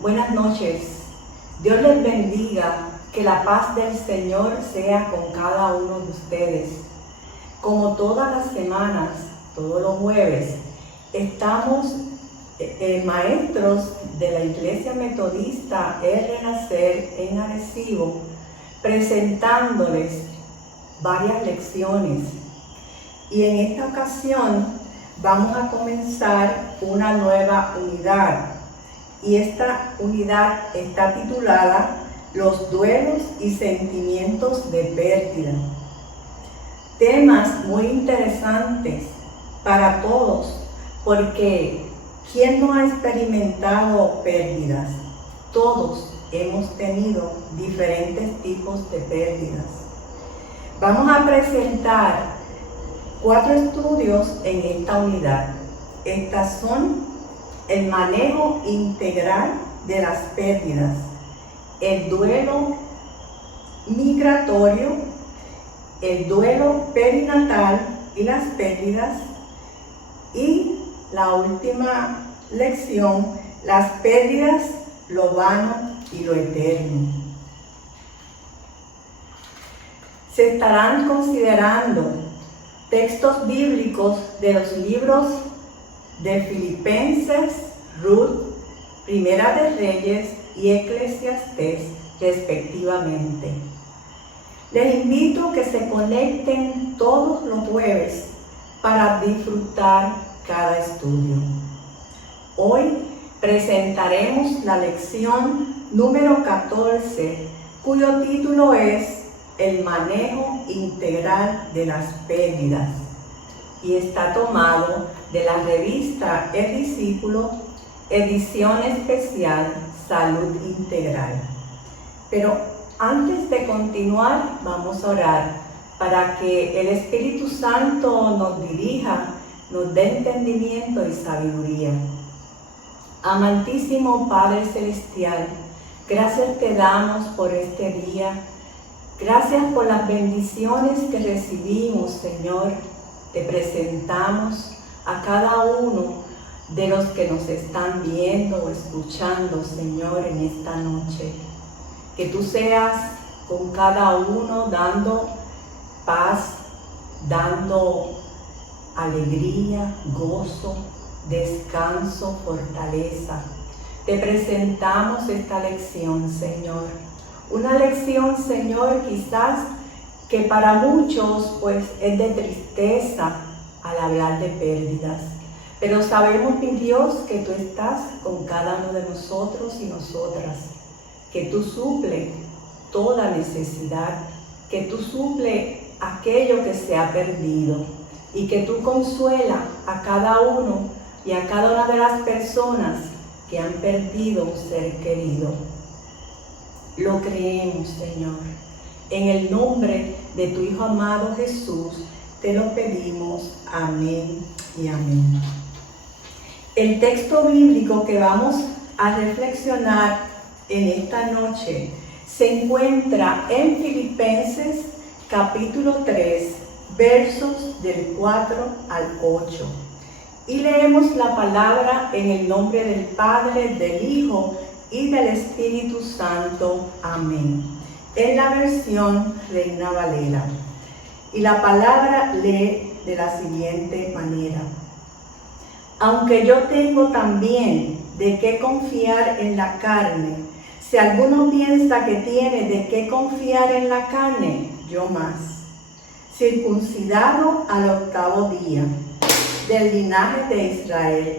Buenas noches. Dios les bendiga, que la paz del Señor sea con cada uno de ustedes. Como todas las semanas, todos los jueves, estamos maestros de la Iglesia Metodista El Renacer en Arecibo, presentándoles varias lecciones. Y en esta ocasión vamos a comenzar una nueva unidad. Y esta unidad está titulada Los duelos y sentimientos de pérdida. Temas muy interesantes para todos, porque ¿quién no ha experimentado pérdidas? Todos hemos tenido diferentes tipos de pérdidas. Vamos a presentar 4 estudios en esta unidad. Estas son el manejo integral de las pérdidas, el duelo migratorio, el duelo perinatal y las pérdidas, y la última lección, las pérdidas, lo vano y lo eterno. Se estarán considerando textos bíblicos de los libros de Filipenses, Ruth, Primera de Reyes y Eclesiastés, respectivamente. Les invito a que se conecten todos los jueves para disfrutar cada estudio. Hoy presentaremos la lección número 14, cuyo título es El manejo integral de las pérdidas, y está tomado de la revista El Discípulo, edición especial Salud Integral. Pero antes de continuar, vamos a orar para que el Espíritu Santo nos dirija, nos dé entendimiento y sabiduría. Amantísimo Padre Celestial, gracias te damos por este día. Gracias por las bendiciones que recibimos, Señor. Te presentamos a cada uno de los que nos están viendo o escuchando, Señor, en esta noche. Que tú seas con cada uno dando paz, dando alegría, gozo, descanso, fortaleza. Te presentamos esta lección, Señor. Una lección, Señor, quizás que para muchos pues es de tristeza al hablar de pérdidas. Pero sabemos, mi Dios, que tú estás con cada uno de nosotros y nosotras, que tú suples toda necesidad, que tú suples aquello que se ha perdido y que tú consuelas a cada uno y a cada una de las personas que han perdido un ser querido. Lo creemos, Señor. En el nombre de tu Hijo amado Jesús, te lo pedimos. Amén y amén. El texto bíblico que vamos a reflexionar en esta noche se encuentra en Filipenses capítulo 3, versos del 4 al 8. Y leemos la palabra en el nombre del Padre, del Hijo y del Espíritu Santo. Amén. En la versión Reina Valera. Y la palabra lee de la siguiente manera. Aunque yo tengo también de qué confiar en la carne, si alguno piensa que tiene de qué confiar en la carne, yo más. Circuncidado al 8º día, del linaje de Israel,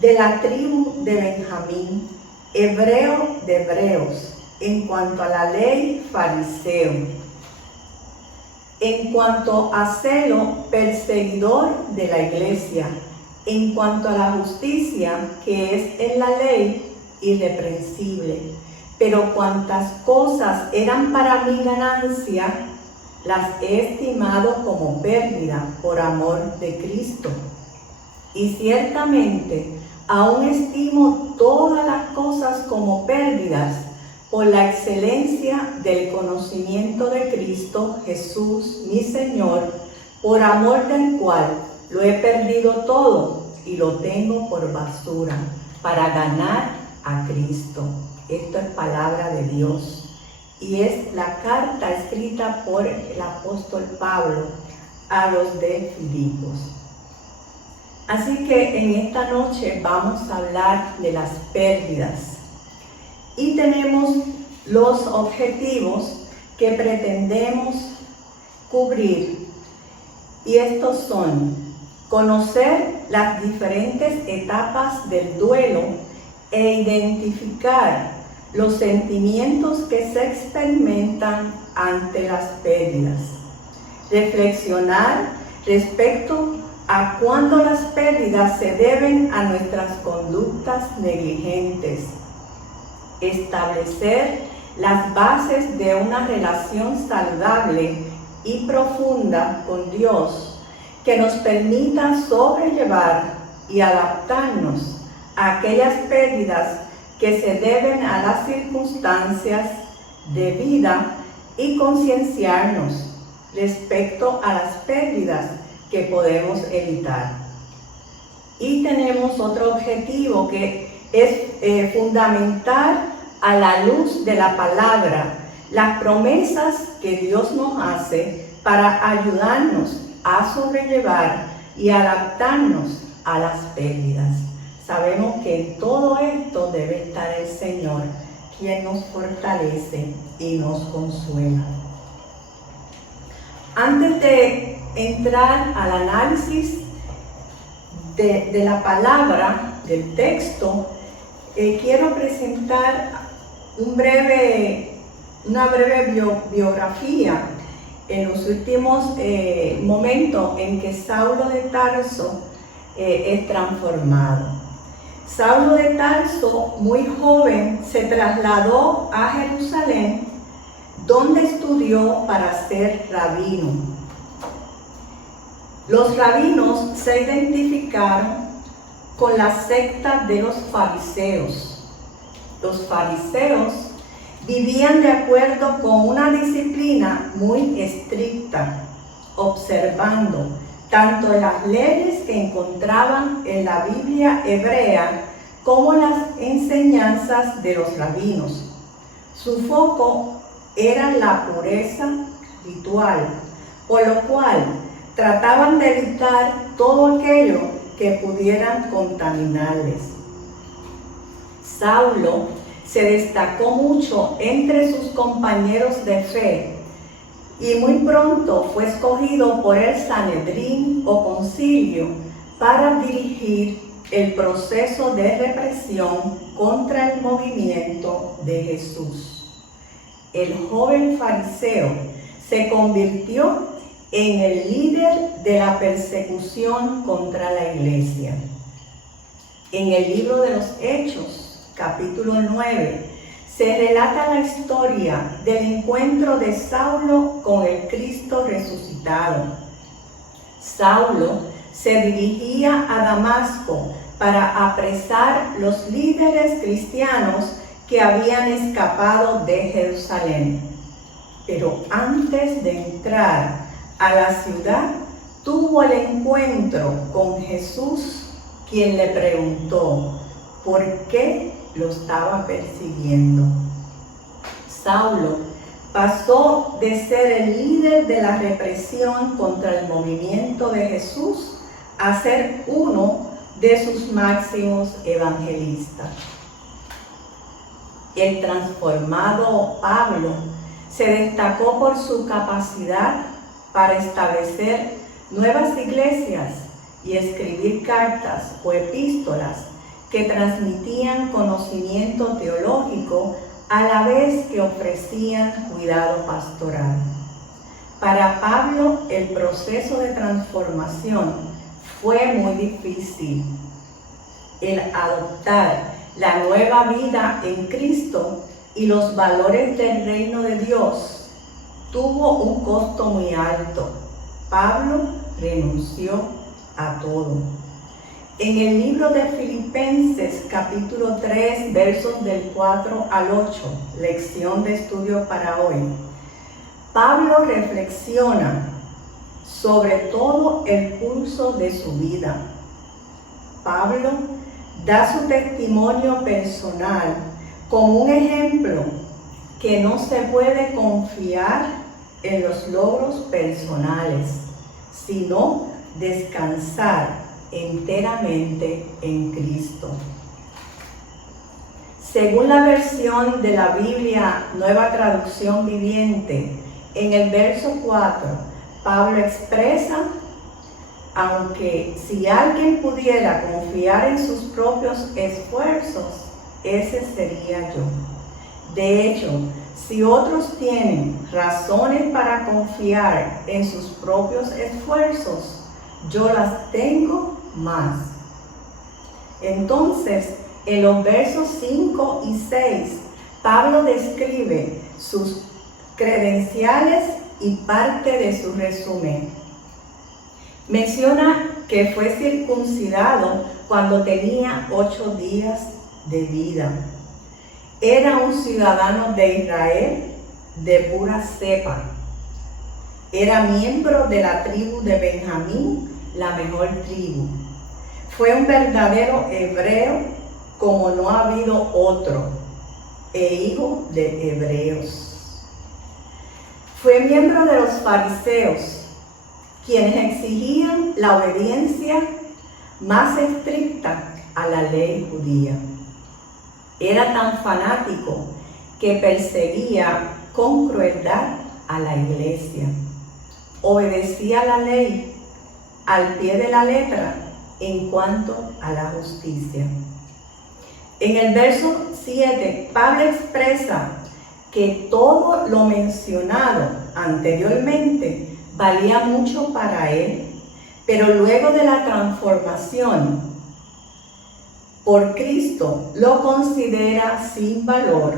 de la tribu de Benjamín, hebreo de hebreos, en cuanto a la ley, fariseo. En cuanto a celo, perseguidor de la iglesia. En cuanto a la justicia que es en la ley, irreprensible. Pero cuantas cosas eran para mi ganancia, las he estimado como pérdida por amor de Cristo. Y ciertamente, aún estimo todas las cosas como pérdidas por la excelencia del conocimiento de Cristo Jesús, mi Señor, por amor del cual lo he perdido todo y lo tengo por basura, para ganar a Cristo. Esto es palabra de Dios y es la carta escrita por el apóstol Pablo a los de Filipos. Así que en esta noche vamos a hablar de las pérdidas y tenemos los objetivos que pretendemos cubrir, y estos son: conocer las diferentes etapas del duelo e identificar los sentimientos que se experimentan ante las pérdidas, reflexionar respecto a cuándo las pérdidas se deben a nuestras conductas negligentes, establecer las bases de una relación saludable y profunda con Dios que nos permita sobrellevar y adaptarnos a aquellas pérdidas que se deben a las circunstancias de vida y concienciarnos respecto a las pérdidas que podemos evitar. Y tenemos otro objetivo que es fundamentar a la luz de la palabra las promesas que Dios nos hace para ayudarnos a sobrellevar y adaptarnos a las pérdidas. Sabemos que en todo esto debe estar el Señor, quien nos fortalece y nos consuela. Antes de entrar al análisis de la palabra, del texto, quiero presentar una breve biografía en los últimos momentos en que Saulo de Tarso es transformado. Saulo de Tarso, muy joven, se trasladó a Jerusalén, donde estudió para ser rabino. Los rabinos se identificaron con la secta de los fariseos. Los fariseos vivían de acuerdo con una disciplina muy estricta, observando tanto las leyes que encontraban en la Biblia hebrea como las enseñanzas de los rabinos. Su foco era la pureza ritual, por lo cual trataban de evitar todo aquello que pudieran contaminarles. Saulo se destacó mucho entre sus compañeros de fe y muy pronto fue escogido por el Sanedrín o concilio para dirigir el proceso de represión contra el movimiento de Jesús. El joven fariseo se convirtió en el líder de la persecución contra la iglesia. En el libro de los Hechos, capítulo 9, se relata la historia del encuentro de Saulo con el Cristo resucitado. Saulo se dirigía a Damasco para apresar los líderes cristianos que habían escapado de Jerusalén. Pero antes de entrar a la ciudad, tuvo el encuentro con Jesús, quien le preguntó por qué lo estaba persiguiendo. Saulo pasó de ser el líder de la represión contra el movimiento de Jesús a ser uno de sus máximos evangelistas. El transformado Pablo se destacó por su capacidad para establecer nuevas iglesias y escribir cartas o epístolas que transmitían conocimiento teológico a la vez que ofrecían cuidado pastoral. Para Pablo, el proceso de transformación fue muy difícil. El adoptar la nueva vida en Cristo y los valores del reino de Dios tuvo un costo muy alto. Pablo renunció a todo. En el libro de Filipenses, capítulo 3, versos del 4 al 8, lección de estudio para hoy, Pablo reflexiona sobre todo el curso de su vida. Pablo da su testimonio personal como un ejemplo que no se puede confiar en los logros personales, sino descansar enteramente en Cristo. Según la versión de la Biblia Nueva Traducción Viviente, en el verso 4, Pablo expresa: aunque si alguien pudiera confiar en sus propios esfuerzos, ese sería yo. De hecho, si otros tienen razones para confiar en sus propios esfuerzos, yo las tengo más. Entonces, en los versos 5 y 6, Pablo describe sus credenciales y parte de su resumen. Menciona que fue circuncidado cuando tenía 8 días de vida. Era un ciudadano de Israel de pura cepa. Era miembro de la tribu de Benjamín, la mejor tribu. Fue un verdadero hebreo como no ha habido otro, e hijo de hebreos. Fue miembro de los fariseos, quienes exigían la obediencia más estricta a la ley judía. Era tan fanático que perseguía con crueldad a la iglesia. Obedecía la ley al pie de la letra en cuanto a la justicia. En el verso 7, Pablo expresa que todo lo mencionado anteriormente valía mucho para él, pero luego de la transformación por Cristo lo considera sin valor,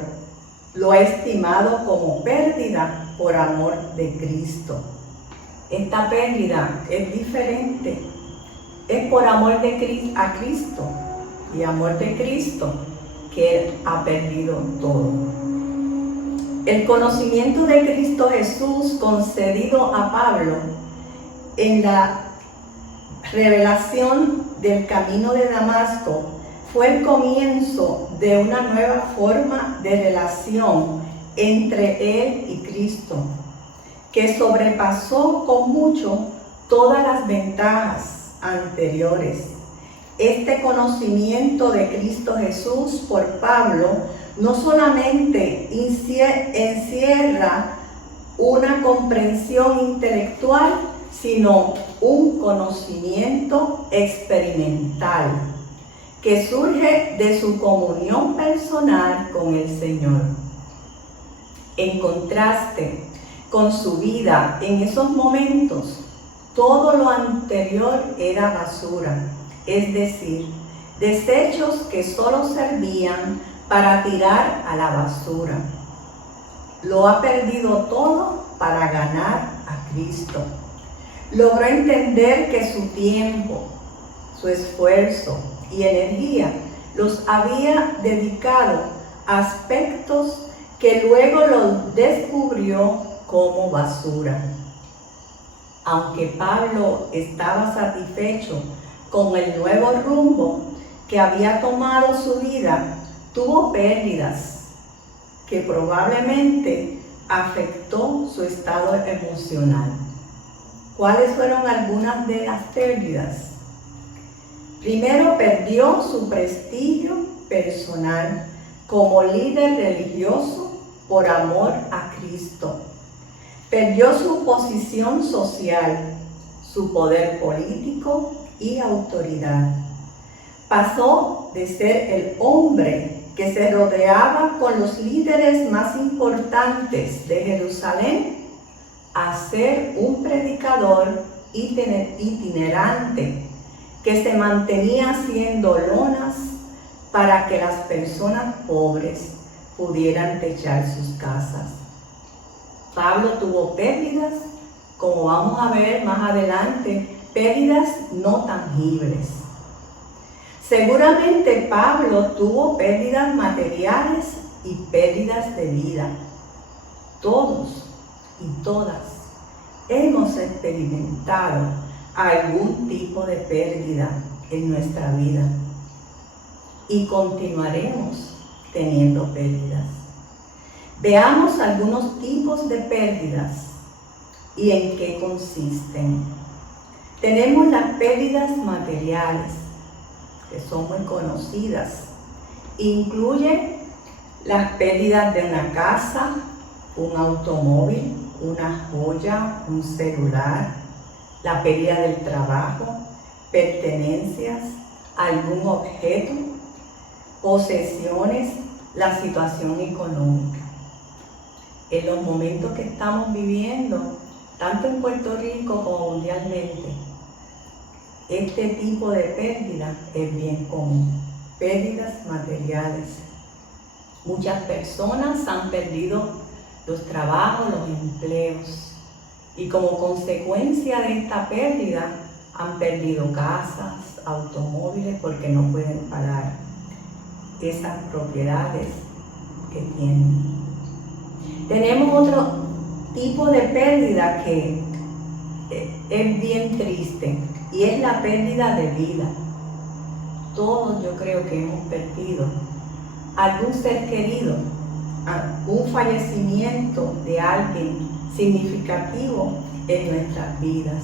lo ha estimado como pérdida por amor de Cristo. Esta pérdida es diferente, es por amor a Cristo y amor de Cristo que Él ha perdido todo. El conocimiento de Cristo Jesús concedido a Pablo en la revelación del camino de Damasco fue el comienzo de una nueva forma de relación entre él y Cristo, que sobrepasó con mucho todas las ventajas anteriores. Este conocimiento de Cristo Jesús por Pablo no solamente encierra una comprensión intelectual, sino un conocimiento experimental que surge de su comunión personal con el Señor. En contraste con su vida en esos momentos, todo lo anterior era basura, es decir, desechos que solo servían para tirar a la basura. Lo ha perdido todo para ganar a Cristo. Logró entender que su tiempo, su esfuerzo y energía los había dedicado a aspectos que luego los descubrió como basura. Aunque Pablo estaba satisfecho con el nuevo rumbo que había tomado su vida, tuvo pérdidas que probablemente afectó su estado emocional. ¿Cuáles fueron algunas de las pérdidas? Primero, perdió su prestigio personal como líder religioso por amor a Cristo. Perdió su posición social, su poder político y autoridad. Pasó de ser el hombre que se rodeaba con los líderes más importantes de Jerusalén a ser un predicador itinerante que se mantenía haciendo lonas para que las personas pobres pudieran techar sus casas. Pablo tuvo pérdidas, como vamos a ver más adelante, pérdidas no tangibles. Seguramente Pablo tuvo pérdidas materiales y pérdidas de vida. Todos y todas hemos experimentado algún tipo de pérdida en nuestra vida. y continuaremos teniendo pérdidas. Veamos algunos tipos de pérdidas y en qué consisten. Tenemos las pérdidas materiales, que son muy conocidas. Incluyen las pérdidas de una casa, un automóvil, una joya, un celular, la pérdida del trabajo, pertenencias, algún objeto, posesiones, la situación económica. En los momentos que estamos viviendo, tanto en Puerto Rico como mundialmente, este tipo de pérdida es bien común, pérdidas materiales. Muchas personas han perdido los trabajos, los empleos, y como consecuencia de esta pérdida han perdido casas, automóviles, porque no pueden pagar esas propiedades que tienen. Tenemos otro tipo de pérdida que es bien triste, y es la pérdida de vida. Todos yo creo que hemos perdido algún ser querido, un fallecimiento de alguien significativo en nuestras vidas.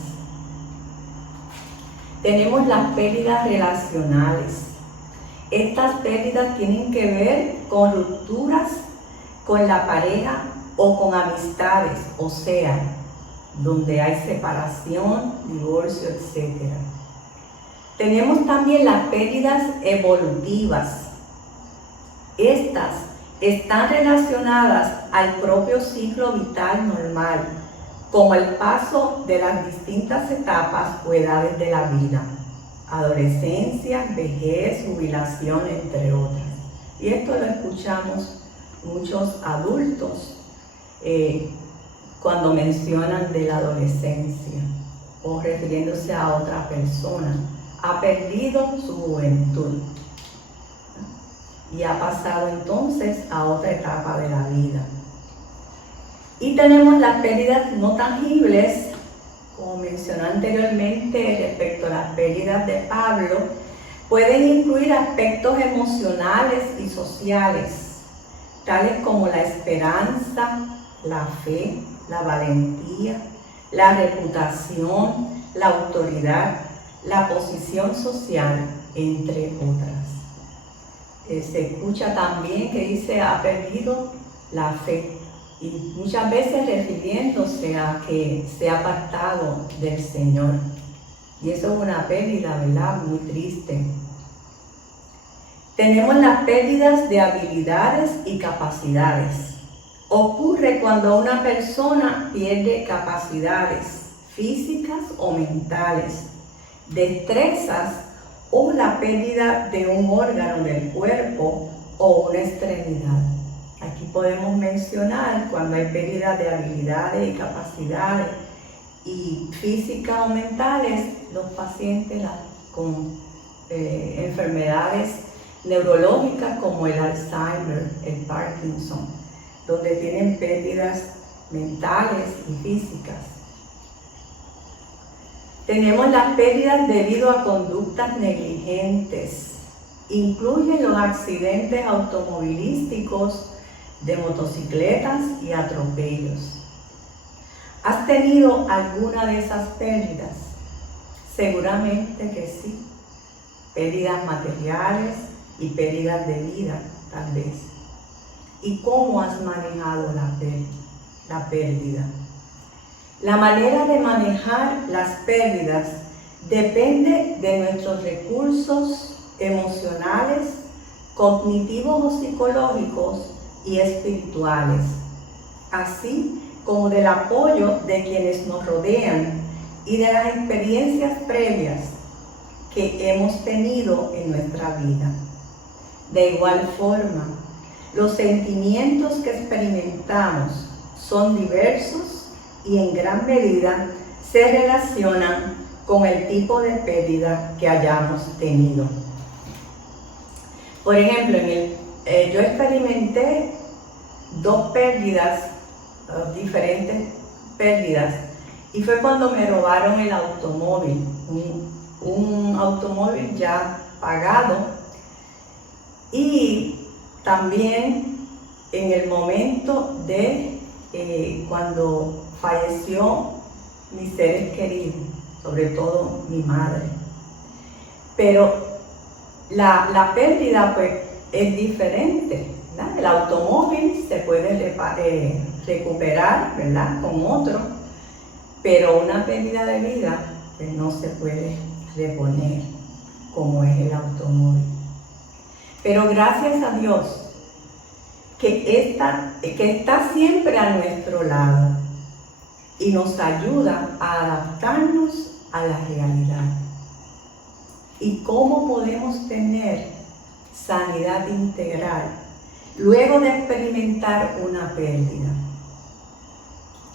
Tenemos las pérdidas relacionales. Estas pérdidas tienen que ver con rupturas con la pareja o con amistades, o sea, donde hay separación, divorcio, etc. Tenemos también las pérdidas evolutivas. Estas están relacionadas al propio ciclo vital normal, como el paso de las distintas etapas o edades de la vida, adolescencia, vejez, jubilación, entre otras. Y esto lo escuchamos muchos adultos cuando mencionan de la adolescencia o refiriéndose a otra persona. Ha perdido su juventud y ha pasado entonces a otra etapa de la vida. Y tenemos las pérdidas no tangibles, como mencioné anteriormente respecto a las pérdidas de Pablo, pueden incluir aspectos emocionales y sociales, tales como la esperanza, la fe, la valentía, la reputación, la autoridad, la posición social, entre otras. Se escucha también que dice ha perdido la fe, y muchas veces refiriéndose a que se ha apartado del Señor. Y eso es una pérdida, ¿verdad? Muy triste. Tenemos las pérdidas de habilidades y capacidades. Ocurre cuando una persona pierde capacidades físicas o mentales, destrezas o la pérdida de un órgano del cuerpo o una extremidad. Aquí podemos mencionar cuando hay pérdida de habilidades y capacidades y físicas o mentales, los pacientes con enfermedades neurológicas como el Alzheimer, el Parkinson, donde tienen pérdidas mentales y físicas. Tenemos las pérdidas debido a conductas negligentes. Incluyen los accidentes automovilísticos, de motocicletas y atropellos. ¿Has tenido alguna de esas pérdidas? Seguramente que sí. Pérdidas materiales y pérdidas de vida, tal vez. ¿Y cómo has manejado la pérdida? La manera de manejar las pérdidas depende de nuestros recursos emocionales, cognitivos o psicológicos y espirituales, así como del apoyo de quienes nos rodean y de las experiencias previas que hemos tenido en nuestra vida. De igual forma, los sentimientos que experimentamos son diversos y en gran medida se relacionan con el tipo de pérdida que hayamos tenido. Por ejemplo, yo experimenté dos pérdidas, diferentes pérdidas, y fue cuando me robaron el automóvil, un automóvil ya pagado, Y también en el momento de cuando falleció mis seres queridos, sobre todo mi madre. Pero la pérdida pues es diferente, ¿verdad? El automóvil se puede recuperar, ¿verdad?, con otro, pero una pérdida de vida pues no se puede reponer como es el automóvil. Pero gracias a Dios que está siempre a nuestro lado y nos ayuda a adaptarnos a la realidad. ¿Y cómo podemos tener sanidad integral luego de experimentar una pérdida?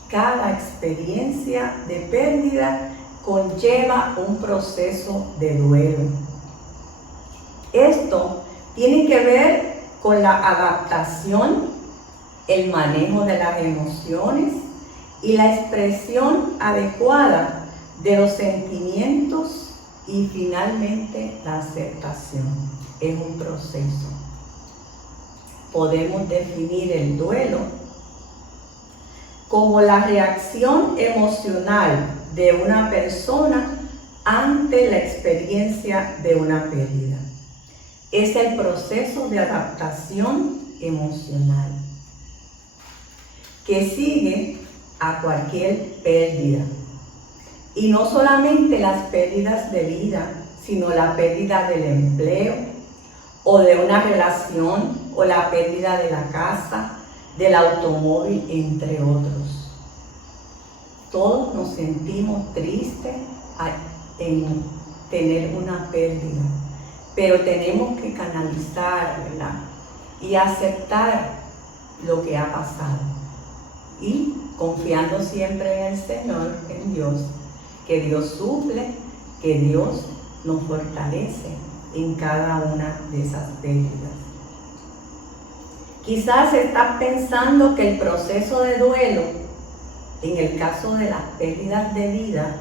Cada experiencia de pérdida conlleva un proceso de duelo. Esto tiene que ver con la adaptación, el manejo de las emociones y la expresión adecuada de los sentimientos y finalmente la aceptación. Es un proceso. Podemos definir el duelo como la reacción emocional de una persona ante la experiencia de una pérdida. Es el proceso de adaptación emocional que sigue a cualquier pérdida. Y no solamente las pérdidas de vida, sino la pérdida del empleo o de una relación o la pérdida de la casa, del automóvil, entre otros. Todos nos sentimos tristes en tener una pérdida, pero tenemos que canalizar, ¿verdad?, y aceptar lo que ha pasado. Y confiando siempre en el Señor, en Dios, que Dios suple, que Dios nos fortalece en cada una de esas pérdidas. Quizás estás pensando que el proceso de duelo, en el caso de las pérdidas de vida,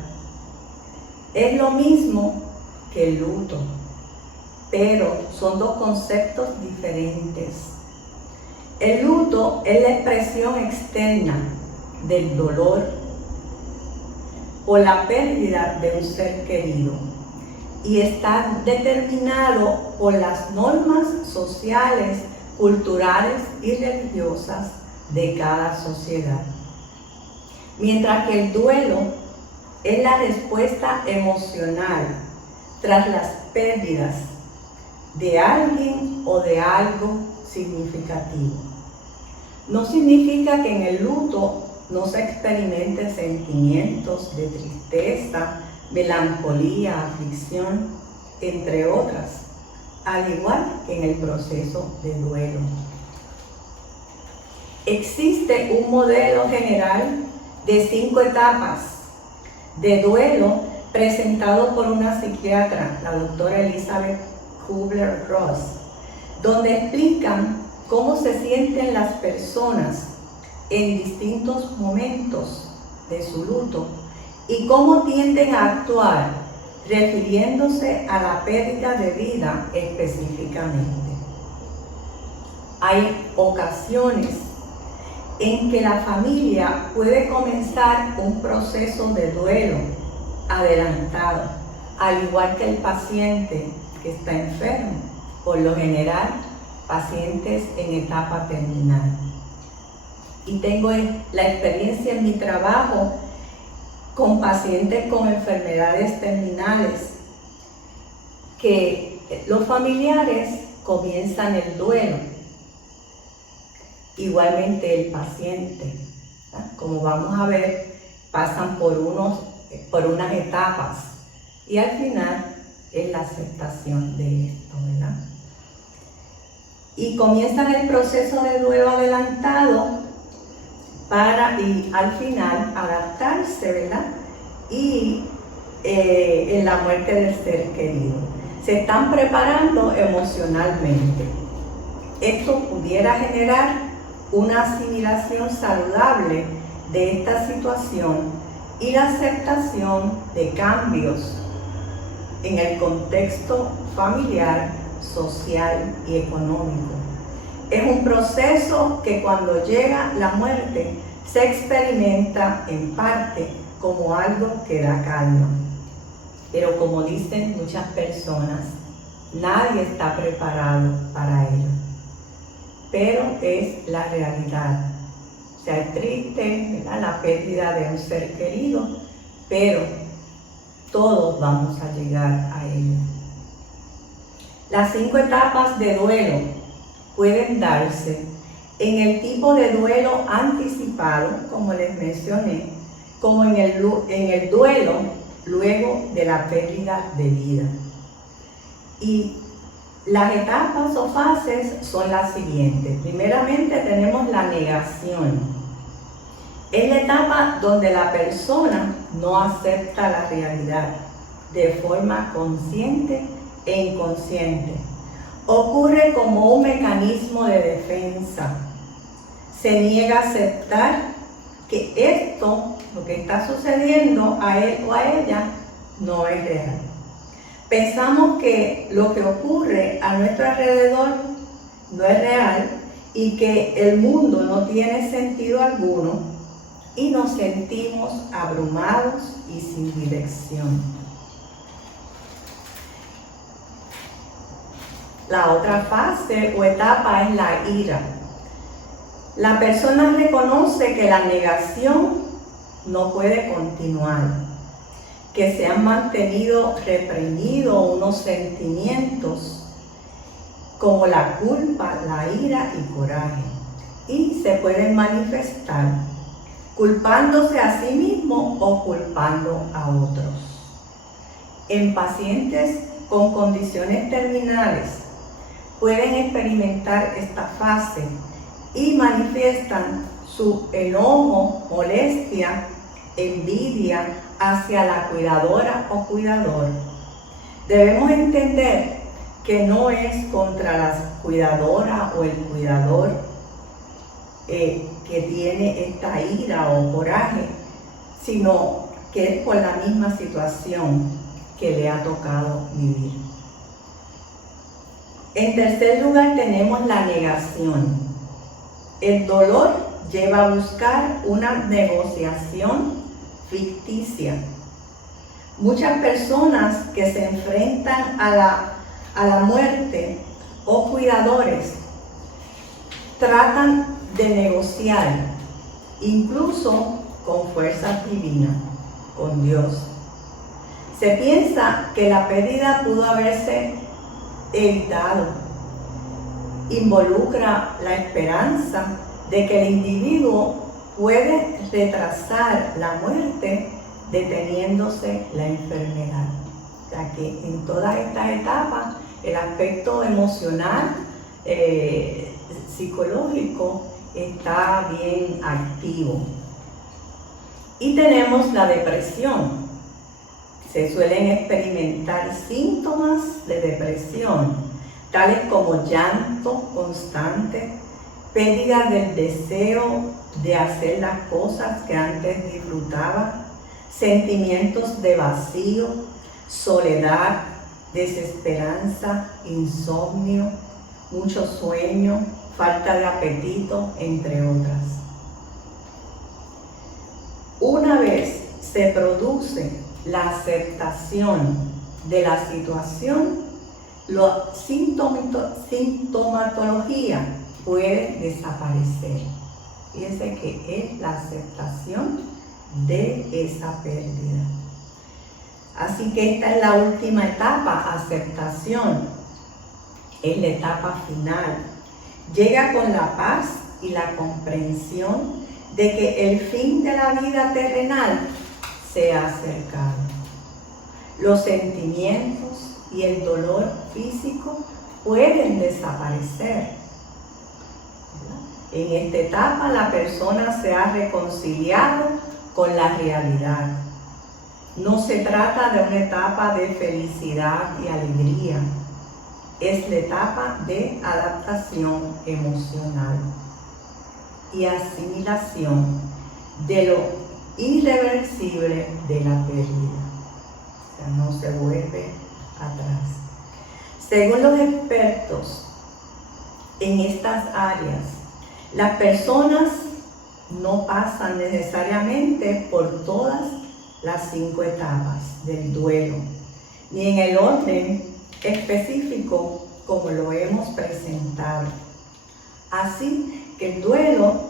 es lo mismo que el luto, pero son dos conceptos diferentes. El luto es la expresión externa del dolor por la pérdida de un ser querido y está determinado por las normas sociales, culturales y religiosas de cada sociedad. Mientras que el duelo es la respuesta emocional tras las pérdidas de alguien o de algo significativo. No significa que en el luto no se experimenten sentimientos de tristeza, melancolía, aflicción, entre otras, al igual que en el proceso de duelo. Existe un modelo general de 5 etapas de duelo presentado por una psiquiatra, la doctora Elizabeth Kubler-Ross, donde explican cómo se sienten las personas en distintos momentos de su luto y cómo tienden a actuar refiriéndose a la pérdida de vida específicamente. Hay ocasiones en que la familia puede comenzar un proceso de duelo adelantado, al igual que el paciente que está enfermo, por lo general pacientes en etapa terminal. Y tengo la experiencia en mi trabajo con pacientes con enfermedades terminales, que los familiares comienzan el duelo, igualmente el paciente, ¿verdad? Como vamos a ver, pasan por unas etapas y al final es la aceptación de esto, ¿verdad? Y comienzan el proceso de duelo adelantado y al final adaptarse, ¿verdad? Y en la muerte del ser querido. Se están preparando emocionalmente. Esto pudiera generar una asimilación saludable de esta situación y la aceptación de cambios en el contexto familiar social y económico. Es un proceso que cuando llega la muerte se experimenta en parte como algo que da calma. Pero como dicen muchas personas, nadie está preparado para ello. Pero es la realidad. O sea, es triste, ¿verdad?, la pérdida de un ser querido, pero todos vamos a llegar a ello. Las 5 etapas de duelo pueden darse en el tipo de duelo anticipado, como les mencioné, como en el duelo luego de la pérdida de vida. Y las etapas o fases son las siguientes. Primeramente tenemos la negación. Es la etapa donde la persona no acepta la realidad de forma consciente e inconsciente. Ocurre como un mecanismo de defensa. Se niega a aceptar que esto, lo que está sucediendo a él o a ella, no es real. Pensamos que lo que ocurre a nuestro alrededor no es real y que el mundo no tiene sentido alguno y nos sentimos abrumados y sin dirección. La otra fase o etapa es la ira. La persona reconoce que la negación no puede continuar, que se han mantenido reprimidos unos sentimientos como la culpa, la ira y coraje, y se pueden manifestar culpándose a sí mismo o culpando a otros. En pacientes con condiciones terminales pueden experimentar esta fase y manifiestan su enojo, molestia, envidia hacia la cuidadora o cuidador. Debemos entender que no es contra la cuidadora o el cuidador que tiene esta ira o coraje, sino que es por la misma situación que le ha tocado vivir. En tercer lugar tenemos la negación. El dolor lleva a buscar una negociación ficticia. Muchas personas que se enfrentan a la muerte o cuidadores tratan de negociar, incluso con fuerzas divinas, con Dios. Se piensa que la pérdida pudo haberse evitado. Involucra la esperanza de que el individuo puede retrasar la muerte deteniéndose la enfermedad. O sea que en todas estas etapas el aspecto emocional, psicológico está bien activo. Y tenemos la depresión. Se suelen experimentar síntomas de depresión, tales como llanto constante, pérdida del deseo de hacer las cosas que antes disfrutaba, sentimientos de vacío, soledad, desesperanza, insomnio, mucho sueño, falta de apetito, entre otras. Una vez se produce la aceptación de la situación, la sintomatología puede desaparecer. Fíjense que es la aceptación de esa pérdida. Así que esta es la última etapa, aceptación. Es la etapa final. Llega con la paz y la comprensión de que el fin de la vida terrenal se ha acercado. Los sentimientos y el dolor físico pueden desaparecer. En esta etapa la persona se ha reconciliado con la realidad. No se trata de una etapa de felicidad y alegría. Es la etapa de adaptación emocional y asimilación de lo irreversible de la pérdida. O sea, no se vuelve atrás. Según los expertos en estas áreas, las personas no pasan necesariamente por todas las 5 etapas del duelo, ni en el orden específico como lo hemos presentado. Así que el duelo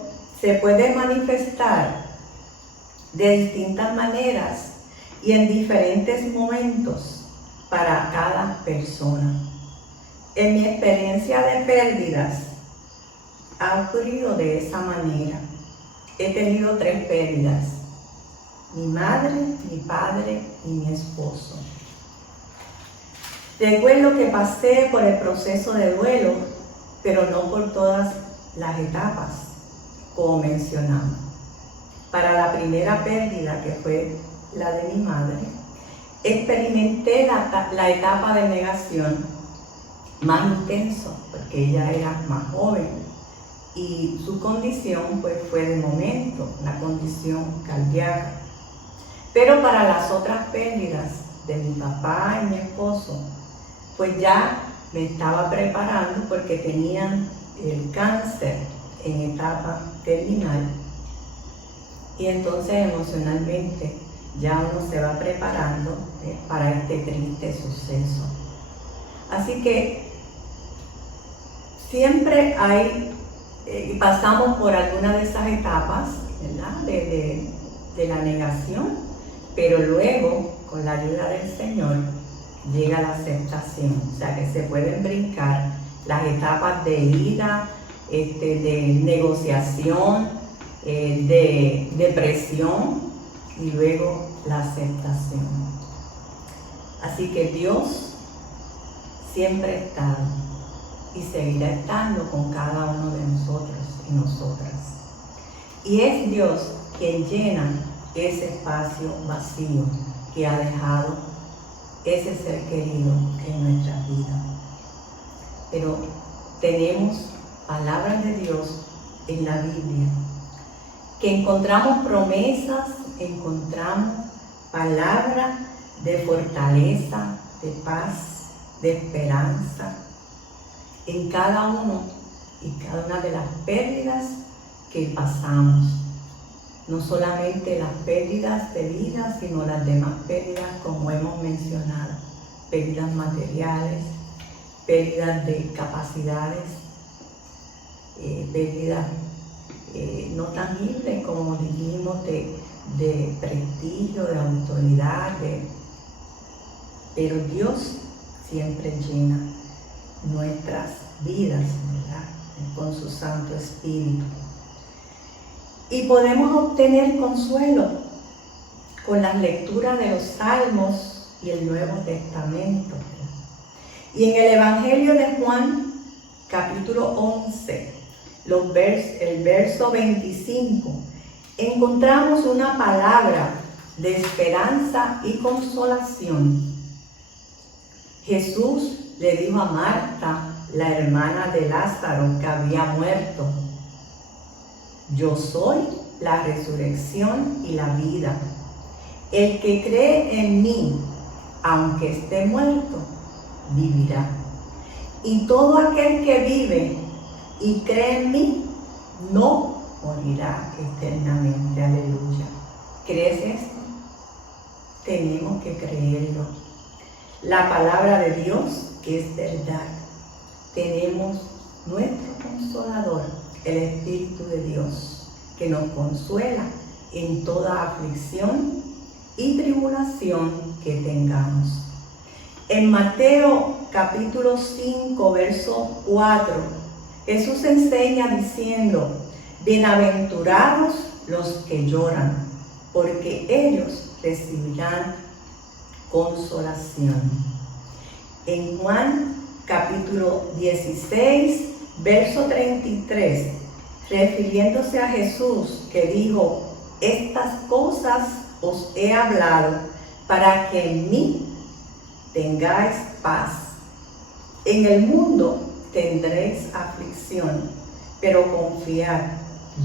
se puede manifestar de distintas maneras y en diferentes momentos para cada persona. En mi experiencia de pérdidas ha ocurrido de esa manera. He tenido 3 pérdidas: mi madre, mi padre y mi esposo. Recuerdo que pasé por el proceso de duelo, pero no por todas las etapas, como mencionamos. Para la primera pérdida, que fue la de mi madre, experimenté la etapa de negación más intenso, porque ella era más joven y su condición pues fue de momento, una condición cardíaca. Pero para las otras pérdidas de mi papá y mi esposo, pues ya me estaba preparando porque tenían el cáncer en etapa terminal, y entonces emocionalmente ya uno se va preparando para este triste suceso. Así que siempre pasamos por alguna de esas etapas, ¿verdad? De la negación, pero luego, con la ayuda del Señor, llega la aceptación. O sea que se pueden brincar las etapas de ira, de negociación, de depresión y luego la aceptación. Así que Dios siempre ha estado y seguirá estando con cada uno de nosotros y nosotras. Y es Dios quien llena ese espacio vacío que ha dejado ese ser querido en nuestra vida. Pero tenemos palabras de Dios en la Biblia, que encontramos promesas, encontramos palabras de fortaleza, de paz, de esperanza en cada uno y cada una de las pérdidas que pasamos. No solamente las pérdidas de vida, sino las demás pérdidas, como hemos mencionado: pérdidas materiales, pérdidas de capacidades, pérdidas no tangibles, como dijimos, de prestigio, de autoridad, pero Dios siempre llena nuestras vidas, ¿verdad?, con su Santo Espíritu. Y podemos obtener consuelo con las lecturas de los Salmos y el Nuevo Testamento. Y en el Evangelio de Juan, capítulo 11, el verso 25, encontramos una palabra de esperanza y consolación. Jesús le dijo a Marta, la hermana de Lázaro, que había muerto: yo soy la resurrección y la vida. El que cree en mí, aunque esté muerto, vivirá. Y todo aquel que vive y cree en mí, no morirá eternamente. Aleluya. ¿Crees esto? Tenemos que creerlo. La palabra de Dios es verdad. Tenemos nuestro Consolador, el Espíritu de Dios, que nos consuela en toda aflicción y tribulación que tengamos. En Mateo capítulo 5, verso 4, Jesús enseña diciendo: bienaventurados los que lloran, porque ellos recibirán consolación. En Juan capítulo 16, verso 33, refiriéndose a Jesús, que dijo: estas cosas os he hablado para que en mí tengáis paz. En el mundo tendréis aflicción, pero confiad,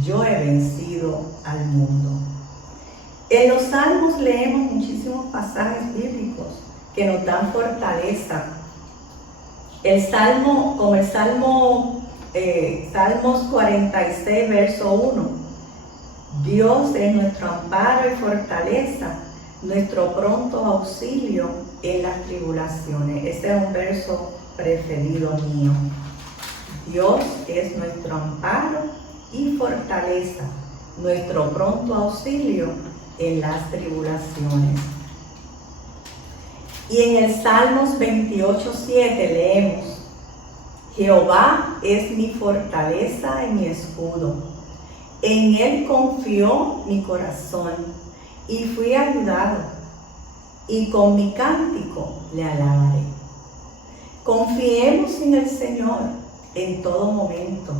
yo he vencido al mundo. En los Salmos leemos muchísimos pasajes bíblicos que nos dan fortaleza Salmos 46, verso 1. Dios es nuestro amparo y fortaleza, nuestro pronto auxilio en las tribulaciones. Ese es un verso preferido mío. Dios es nuestro amparo y fortaleza, nuestro pronto auxilio en las tribulaciones. Y en el Salmos 28:7 leemos: Jehová es mi fortaleza y mi escudo. En él confió mi corazón y fui ayudado, y con mi cántico le alabaré. Confiemos en el Señor en todo momento.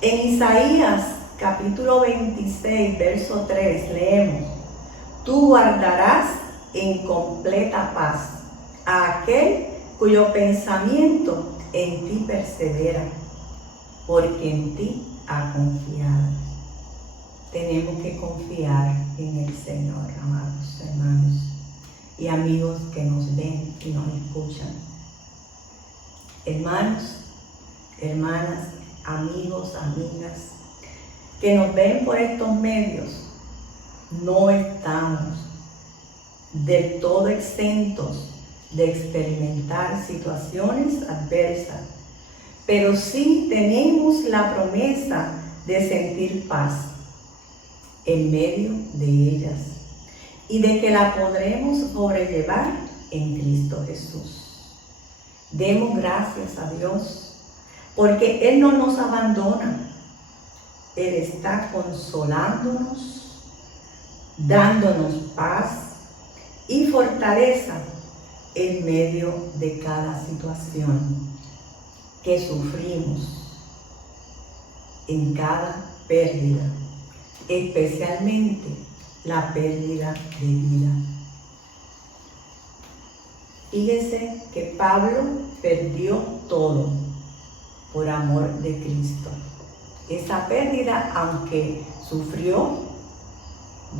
En Isaías capítulo 26, verso 3 leemos: Tú guardarás en completa paz a aquel cuyo pensamiento en ti persevera, porque en ti ha confiado. Tenemos que confiar en el Señor, amados hermanos y amigos que nos ven y nos escuchan. Hermanos, hermanas, amigos, amigas, que nos ven por estos medios, no estamos del todo exentos de experimentar situaciones adversas, pero sí tenemos la promesa de sentir paz en medio de ellas y de que la podremos sobrellevar en Cristo Jesús. Demos gracias a Dios porque Él no nos abandona. Él está consolándonos, dándonos paz y fortaleza en medio de cada situación que sufrimos, en cada pérdida, especialmente la pérdida de vida. Fíjese que Pablo perdió todo por amor de Cristo. Esa pérdida, aunque sufrió,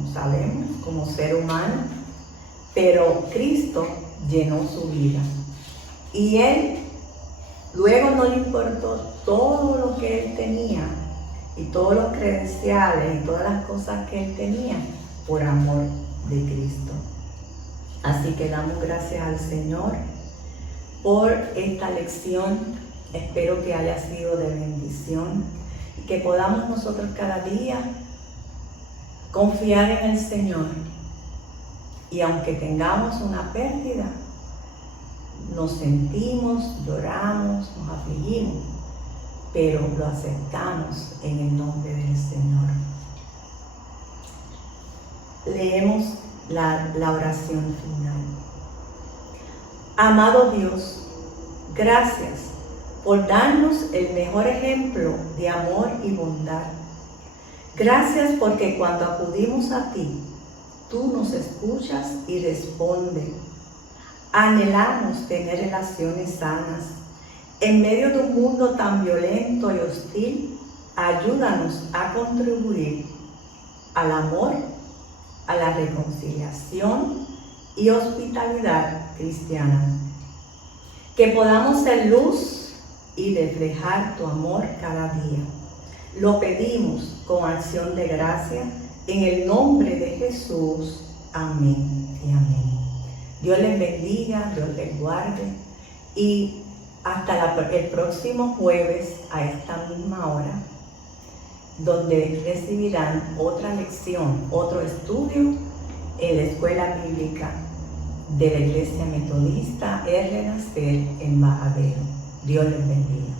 no sabemos, como ser humano, pero Cristo llenó su vida. Y Él luego no le importó todo lo que Él tenía y todos los credenciales y todas las cosas que Él tenía por amor de Cristo. Así que damos gracias al Señor por esta lección. Espero que haya sido de bendición y que podamos nosotros cada día confiar en el Señor. Y aunque tengamos una pérdida, nos sentimos, lloramos, nos afligimos, pero lo aceptamos en el nombre del Señor. Leemos la oración final. Amado Dios, gracias por darnos el mejor ejemplo de amor y bondad. Gracias porque cuando acudimos a ti, tú nos escuchas y respondes. Anhelamos tener relaciones sanas. En medio de un mundo tan violento y hostil, ayúdanos a contribuir al amor, a la reconciliación y hospitalidad cristiana. Que podamos ser luz y reflejar tu amor cada día. Lo pedimos con acción de gracia en el nombre de Jesús. Amén y amén. Dios les bendiga, Dios les guarde y hasta el próximo jueves a esta misma hora, donde recibirán otra lección, otro estudio en la Escuela Bíblica de la Iglesia Metodista R. Nacer en Majadero. Dios les bendiga.